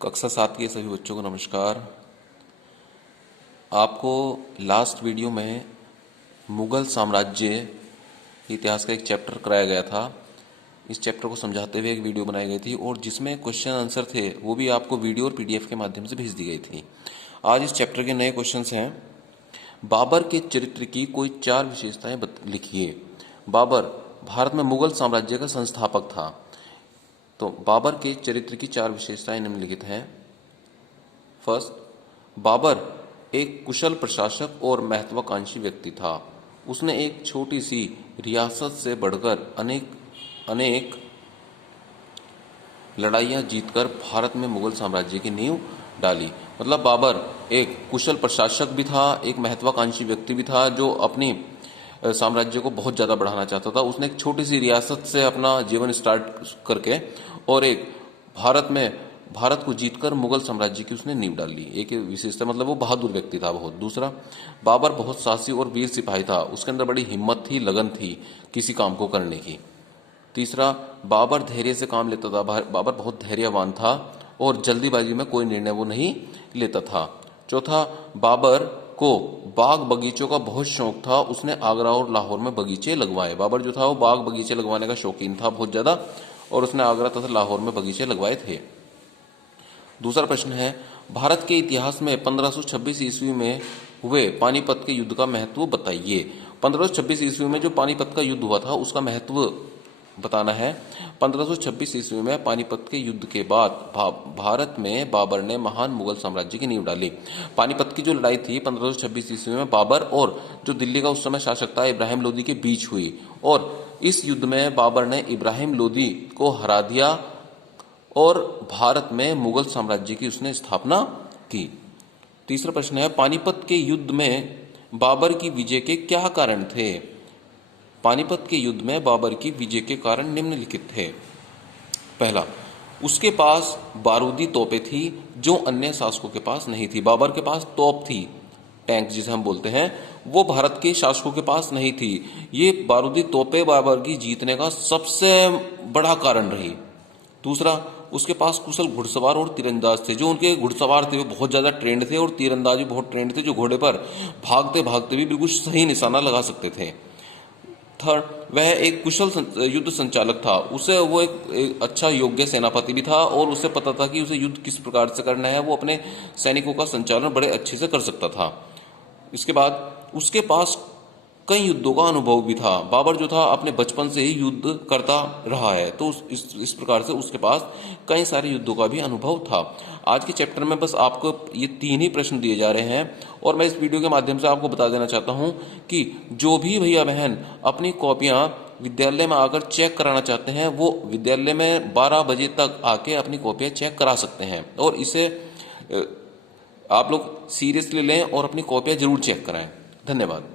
कक्षा 7 के सभी बच्चों को नमस्कार। आपको लास्ट वीडियो में मुगल साम्राज्य के इतिहास का एक चैप्टर कराया गया था। इस चैप्टर को समझाते हुए एक वीडियो बनाई गई थी और जिसमें क्वेश्चन आंसर थे वो भी आपको वीडियो और पीडीएफ के माध्यम से भेज दी गई थी। आज इस चैप्टर के नए क्वेश्चंस हैं। बाबर के चरित्र की कोई 4 विशेषताएं लिखिए। बाबर भारत में मुगल साम्राज्य का संस्थापक था। तो बाबर के चरित्र की 4 विशेषताएं निम्नलिखित हैं। फर्स्ट, बाबर एक कुशल प्रशासक और महत्वाकांक्षी व्यक्ति था। उसने एक छोटी सी रियासत से बढ़कर अनेक लड़ाइयां जीतकर भारत में मुगल साम्राज्य की नींव डाली। मतलब बाबर एक कुशल प्रशासक भी था, एक महत्वाकांक्षी व्यक्ति भी था जो अपनी साम्राज्य को बहुत ज़्यादा बढ़ाना चाहता था। उसने एक छोटी सी रियासत से अपना जीवन स्टार्ट करके और एक भारत को जीतकर मुगल साम्राज्य की उसने नींव डाल ली। एक विशेषता, मतलब वो बहादुर व्यक्ति था बहुत। दूसरा, बाबर बहुत साहसी और वीर सिपाही था। उसके अंदर बड़ी हिम्मत थी, लगन थी किसी काम को करने की। तीसरा, बाबर धैर्य से काम लेता था। बाबर बहुत धैर्यवान था और जल्दीबाजी में कोई निर्णय वो नहीं लेता था। चौथा, बाबर को बाग बगीचों का बहुत शौक था। उसने आगरा और लाहौर में बगीचे लगवाए। बाबर जो था वो बाग बगीचे लगवाने का शौकीन था बहुत ज्यादा, और उसने आगरा तथा लाहौर में बगीचे लगवाए थे। दूसरा प्रश्न है, भारत के इतिहास में 1526 ईस्वी में हुए पानीपत के युद्ध का महत्व बताइए। 1526 ईस्वी में जो पानीपत का युद्ध हुआ था उसका महत्व बताना है। 1526 ईस्वी में पानीपत के युद्ध के बाद भारत में बाबर ने महान मुगल साम्राज्य की नींव डाली। पानीपत की जो लड़ाई थी 1526 ईस्वी में बाबर और जो दिल्ली का उस समय शासक था इब्राहिम लोदी के बीच हुई, और इस युद्ध में बाबर ने इब्राहिम लोदी को हरा दिया और भारत में मुगल साम्राज्य की उसने स्थापना की। तीसरा प्रश्न है, पानीपत के युद्ध में बाबर की विजय के क्या कारण थे। पानीपत के युद्ध में बाबर की विजय के कारण निम्नलिखित थे। पहला, उसके पास बारूदी तोपें थी जो अन्य शासकों के पास नहीं थी। बाबर के पास तोप थी, टैंक जिसे हम बोलते हैं, वो भारत के शासकों के पास नहीं थी। ये बारूदी तोपें बाबर की जीतने का सबसे बड़ा कारण रही। दूसरा, उसके पास कुशल घुड़सवार और तीरंदाज थे। जो उनके घुड़सवार थे वो बहुत ज़्यादा ट्रेंड थे और तीरंदाज भी बहुत ट्रेंड थे, जो घोड़े पर भागते भागते भी बिल्कुल सही निशाना लगा सकते थे। थर्ड, वह एक कुशल युद्ध संचालक था। उसे वो एक अच्छा योग्य सेनापति भी था और उसे पता था कि उसे युद्ध किस प्रकार से करना है। वो अपने सैनिकों का संचालन बड़े अच्छे से कर सकता था। इसके बाद उसके पास कई युद्धों का अनुभव भी था। बाबर जो था अपने बचपन से ही युद्ध करता रहा है, तो इस प्रकार से उसके पास कई सारे युद्धों का भी अनुभव था। आज के चैप्टर में बस आपको ये 3 ही प्रश्न दिए जा रहे हैं और मैं इस वीडियो के माध्यम से आपको बता देना चाहता हूं कि जो भी भैया बहन अपनी कॉपियां विद्यालय में आकर चेक कराना चाहते हैं वो विद्यालय में 12 बजे तक आके अपनी कॉपियां चेक करा सकते हैं, और इसे आप लोग सीरियसली लें और अपनी कॉपियां जरूर चेक कराएं। धन्यवाद।